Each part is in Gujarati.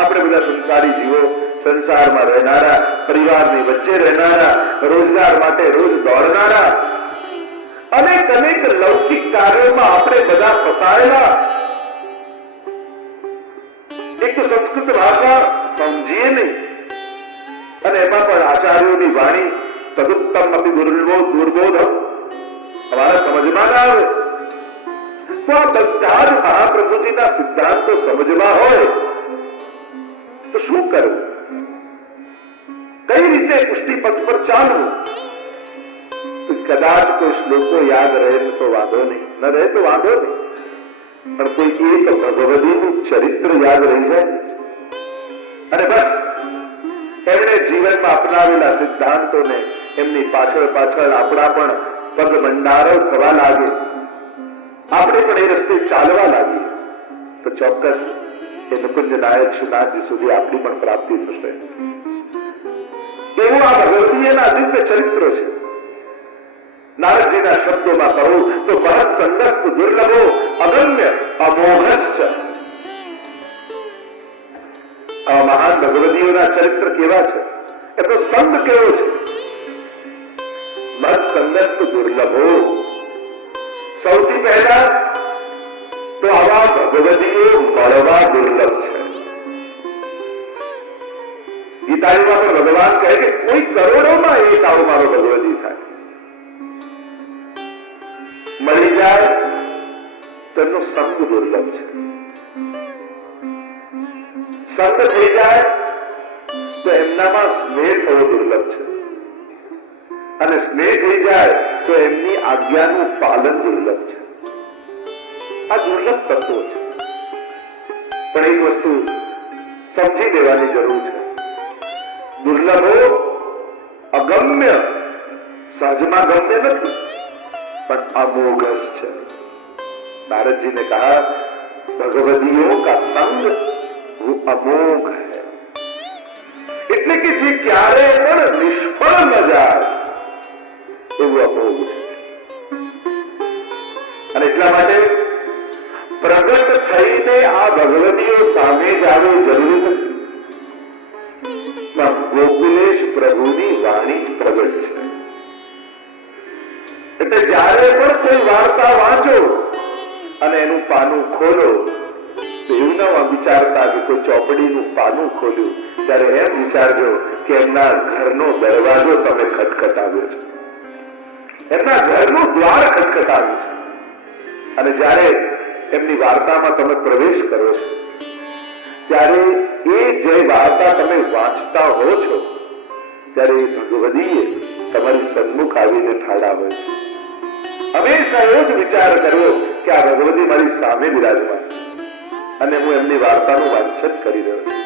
આપણે બધા સંસારી જીવો, સંસારમાં રહેનારા, પરિવારની વચ્ચે રહેનારા, રોજગાર માટે રોજ દોડનારા, અનેક અનેક લૌકિક કાર્યોમાં આપણે બધા ફસાયેલા. એક તો સંસ્કૃત ભાષા સમજીએ નહીં, અને એમાં પણ આચાર્યોની વાણી તદુત્તમ અપી દુર્બોધ અમારા સમજમાં ના આવે. તો આ બધા જ મહાપ્રભુજીના સિદ્ધાંતો સમજવા હોય તો શું કરવું, કઈ રીતે પુષ્ટિપથ પર ચાલવું? તો કદાચ કોઈ શ્લોકો યાદ રહે તો વાંધો નહીં, ન રહે તો વાંધો નહીં, પણ કોઈ એક ભગવદીનું ચરિત્ર યાદ રહી જાય અને બસ એમણે જીવનમાં અપનાવેલા સિદ્ધાંતોને એમની પાછળ પાછળ આપણા પણ પગ ભંડારો થવા લાગે, આપણે પણ એ રસ્તે ચાલવા લાગીએ, તો ચોક્કસ એ નુકુંજ નાયક શ્રીનાથજી સુધી આપણી પણ પ્રાપ્તિ થશે. એવું આ ભગવદીયના દિવ્ય ચરિત્રો છે. નારદજીના શબ્દોમાં કહું તો ભરત સંગસ્ત દુર્લભો અગમ્ય અમોઘશ્ચ. આ મહાન ભગવદીઓના ચરિત્ર કેવા છે, એનો સંગ કેવો છે. ભરત સંગસ્ત દુર્લભો, સૌથી પહેલા તો આવા ભગવદીઓ મળવા દુર્લભ છે. ગીતાજીમાં પણ ભગવાન કહે કે કોઈ કરોડોમાં એક આવો મારો ભગવદી થાય, મળી જાય તેમનો સંગ દુર્લભ છે. સંગ થઈ જાય તો એમનામાં સ્નેહ થવો દુર્લભ છે, અને સ્નેહ થઈ જાય તો એમની આજ્ઞાનું પાલન દુર્લભ છે. આ દુર્લભ તત્વો છે. પણ એક વસ્તુ સમજી લેવાની જરૂર છે, દુર્લભો અગમ્ય સહજમાં ગમ્ય નથી, પણ અમોઘસ છે. नारद जी ने कहा भगवदियों का संग वो अमोघ है, એટલે કે જે ક્યારે પણ નિષ્ફળ ન જાય એવું અમોઘ છે. અને એટલા માટે પ્રગટ થઈને આ ભગવદીઓ સામે જ આવે જરૂરી નથી, પણ ગોકુલેશ પ્રભુની વાણી પ્રગટ છે. એટલે જ્યારે પણ કોઈ વાર્તા વાંચો અને એનું પાનું ખોલો તો એવું ના વિચારતા કે કોઈ ચોપડીનું પાનું ખોલ્યું, ત્યારે એમ વિચારજો કે એમના ઘરનો દરવાજો તમે ખટખટાવ્યો છે, એમના ઘરનું દ્વાર ખટખટાવ્યું છે. અને જ્યારે એમની વાર્તામાં તમે પ્રવેશ કરો છો ત્યારે એ જે વાર્તા તમે વાંચતા હો છો ત્યારે એ ભગવદીએ તમારી સન્મુખ આવીને ઠાડા હોય છે. હંમેશા એવો જ વિચાર કરવો કે આ ભગવદી મારી સામે બિરાજમાન અને હું એમની વાર્તાનું વાંચન કરી રહ્યો છું.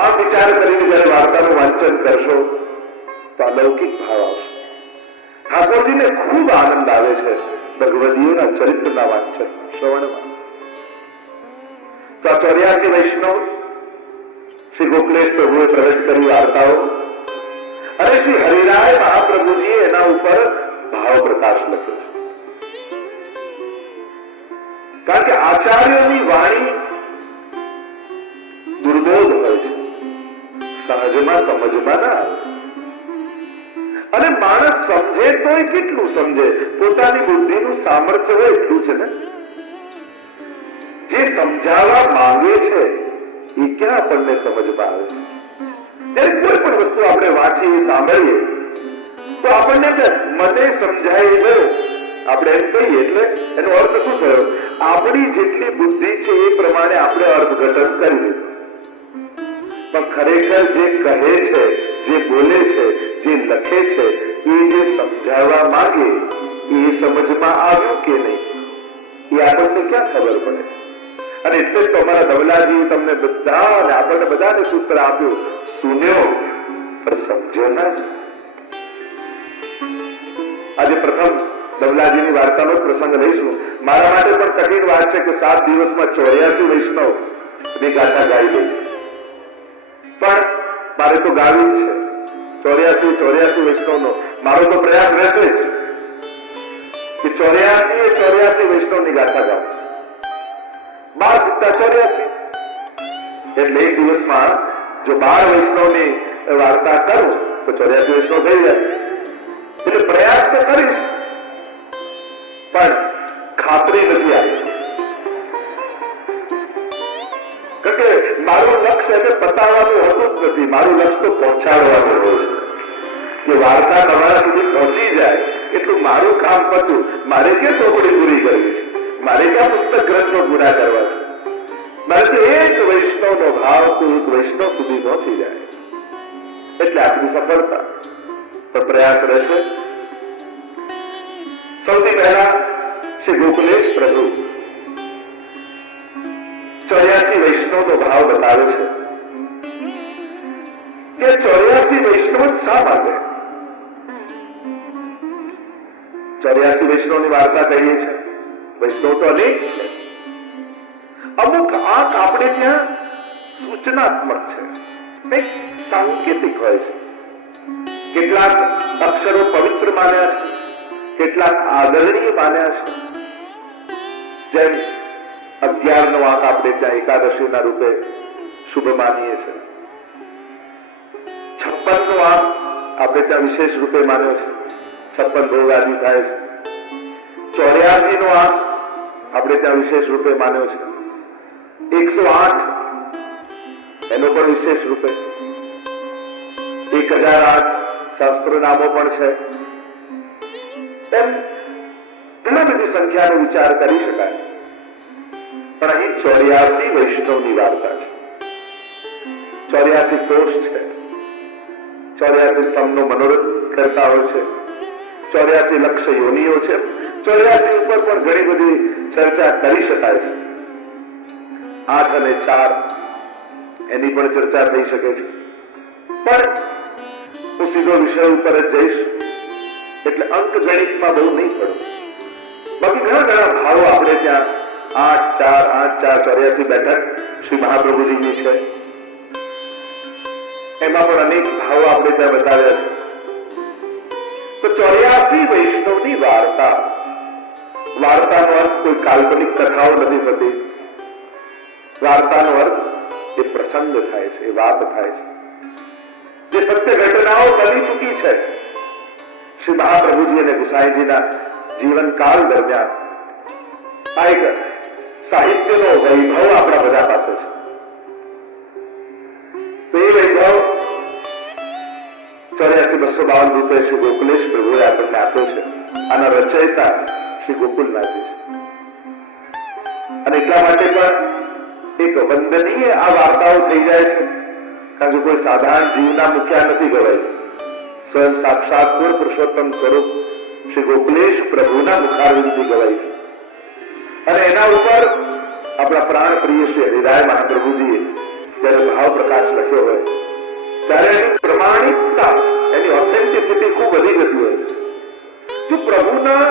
આ વિચાર કરીને જયારે વાર્તાનું વાંચન કરશો તો અલૌકિક ભાવ આવશે. ઠાકોરજીને ખૂબ આનંદ આવે છે ભગવદીઓના ચરિત્રના વાંચન શ્રવણમાં. તો આ 84 વૈષ્ણવ શ્રી ગોકુલેશ પ્રભુએ પ્રગટ કરી વાર્તાઓ, અને શ્રી હરિરાય મહાપ્રભુજીએ એના ઉપર ભાવ પ્રકાશ લખ્યો છે. કારણ કે આચાર્યોની વાણી દુર્બોધ હોય છે, સહજમાં સમજમાં ના આવે. અને માણસ સમજે તોય કેટલું સમજે, પોતાની બુદ્ધિનું સામર્થ્ય હોય એટલું છે ને. જે સમજાવવા માંગે છે એ ક્યાં આપણને સમજમાં આવે છે. ત્યારે કોઈ પણ વસ્તુ આપણે વાંચીએ સાંભળીએ તો આપણને મને સમજાય ગયો આપણે એમ કહીએ, એટલે એનો અર્થ શું થયો? આપણી જેટલી બુદ્ધિ છે એ પ્રમાણે આપણે અર્થઘટન કરીએ. પણ ખરેખર જે કહે છે, જે બોલે છે, જે લખે છે, એ જે સમજાવવા માંગે એ સમજમાં આવ્યું કે નહીં એ આપણને ક્યાં ખબર પડે? અને એટલે જ તમારા ધવલાજી તમને બધા અને આપણને બધાને સૂત્ર આપ્યું, સુન્યો પણ સમજ્યો ના. આજે પ્રથમ ધવલાજીની વાર્તાનો પ્રસંગ લઈશું. મારા માટે પણ કઠિન વાત છે કે 7 દિવસમાં 84 વૈષ્ણવ ની ગાથા ગાઈ ગઈ, પણ મારે તો ગાવી જ છે 84 વૈષ્ણવનો. મારો તો પ્રયાસ રહેશે જ કે 84 વૈષ્ણવની ગાથા ગાવ. 12 સિત્તા 84, એટલે એક દિવસમાં જો 12 વૈષ્ણવની વાર્તા કરું તો 84 વૈષ્ણવ થઈ જાય. એટલે પ્રયાસ તો કરીશ, પણ ખાતરી નથી આવી. કારણ કે મારું લક્ષ્ય એને બતાવવાનું હોતું જ નથી, મારું લક્ષ્ય તો પહોંચાડવાનું હોય છે કે વાર્તા તમારા સુધી પહોંચી જાય એટલું મારું કામ પતું. મારે ક્યાં ચોપડી પૂરી કરવી છે, મારે ક્યાં પુસ્તક ગ્રંથો પૂરા કરવા છે. મારે તો એક વૈષ્ણવનો ભાવ તો એક વૈષ્ણવ સુધી પહોંચી જાય એટલે આપણી સફળતા. તો પ્રયાસ રહેશે. સૌથી પહેલા શ્રી ગોકુલેશ પ્રભુ 84 વૈષ્ણવનો ભાવ બતાવે છે કે 84 વૈષ્ણવ શા માટે? 84 વૈષ્ણવની વાર્તા કહીએ છીએ. વૈષ્ણવ તો અનેક છે. અમુક આંક આપણે ત્યાં સૂચનાત્મક છે, કંઈક સાંકેતિક હોય છે. કેટલાક અક્ષરો પવિત્ર માન્યા છે, કેટલાક આદરણીય માન્યા છે. જેમ 11 નો આંક આપણે ત્યાં એકાદશીના રૂપે શુભ માનીએ છીએ. 56 નો આંક આપણે ત્યાં વિશેષ રૂપે માન્યો છે, 56 ભોગ આદિ થાય છે. 84 નો આંક આપણે ત્યાં વિશેષ રૂપે માન્યો છે. 108 એનો પણ વિશેષ રૂપે. 1008 શાસ્ત્ર નામો પણ છે. એમ ઘણી બધી સંખ્યાનો વિચાર કરી શકાય. પણ અહીં 84 વૈષ્ણવની વાર્તા છે. 84 કોષ છે, 84 સ્તંભનો મનોરથ કરતા હોય છે, 84 લક્ષ યોનિઓ છે. 84 ઉપર પણ ઘણી બધી ચર્ચા કરી શકાય છે. 8 અને 4 એની પણ ચર્ચા થઈ શકે છે. પણ હું સીધો વિષય ઉપર જ જઈશ એટલે અંક ગણિતમાં બહુ નહીં પડું. બાકી ઘણા ભાવો આપણે ત્યાં 8, 4, 84 બેઠક શ્રી મહાપ્રભુજીની છે. એમાં પણ અનેક ભાવો આપણે ત્યાં બતાવ્યા છે. તો 84 વૈષ્ણવની વાર્તા, વાર્તાનો અર્થ કોઈ કાલ્પનિક કથાઓ નથી થતી. વાર્તાનો અર્થ એ પ્રસંગ થાય છે, એ વાત થાય છે, જે સત્ય ઘટનાઓ બની ચૂકી છે. શ્રી મહાપ્રભુજી અને ગુસાઈજીના જીવનકાળ દરમિયાન આ એક સાહિત્યનો વૈભવ આપણા બધા પાસે છે. તો એ વૈભવ 84,252 રૂપે શ્રી ગોકુલેશ પ્રભુએ આપણને આપ્યો છે. આના રચયિતા શ્રી ગોકુલનાથજી છે. અને એટલા માટે પણ એક વંદનીય આ વાર્તાઓ થઈ જાય છે, કારણ કે કોઈ સાધારણ જીવના મુખ્યા નથી ગવાય. સ્વયં સાક્ષાત પુરુષોત્તમ સ્વરૂપ શ્રી ગોકુલેશ પ્રભુના મુખારવિંદથી ગવાય છે. અને એના ઉપર આપણા પ્રાણ પ્રિય શ્રી હરિરાય મહાપ્રભુજીએ જયારે ભાવ પ્રકાશ લખ્યો હોય ત્યારે એની પ્રમાણિકતા, એની ઓથેન્ટિસિટી ખૂબ વધી જતી હોય છે. જો પ્રભુના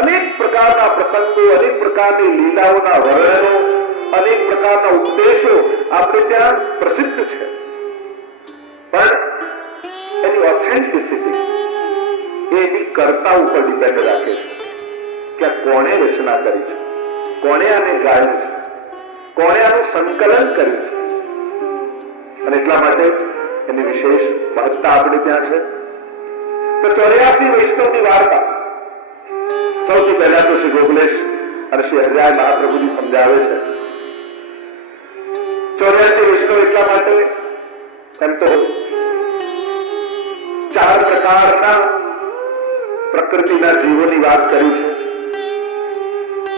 અનેક પ્રકારના પ્રસંગો, અનેક પ્રકારની લીલાઓના વર્ણનો, અનેક પ્રકારના ઉપદેશો આપણે ત્યાં પ્રસિદ્ધ છે, પણ એની ઓથેન્ટિસિટી એની કર્તા ઉપર ડિપેન્ડ રાખે છે કે આ કોણે રચના કરી છે, કોણે આને ગાયું છે, કોણે આનું સંકલન કર્યું છે. અને એટલા માટે એની વિશેષ મહત્તા આપણે ત્યાં છે. તો 84 વૈષ્ણવની વાર્તા સૌથી પહેલા તો શ્રી ગોકુલેશ અને શ્રી હરિરાય મહાપ્રભુજી સમજાવે છે. 84 વૈષ્ણવ એટલા માટે એમ તો 4 પ્રકારના પ્રકૃતિના જીવોની વાત કરી છે.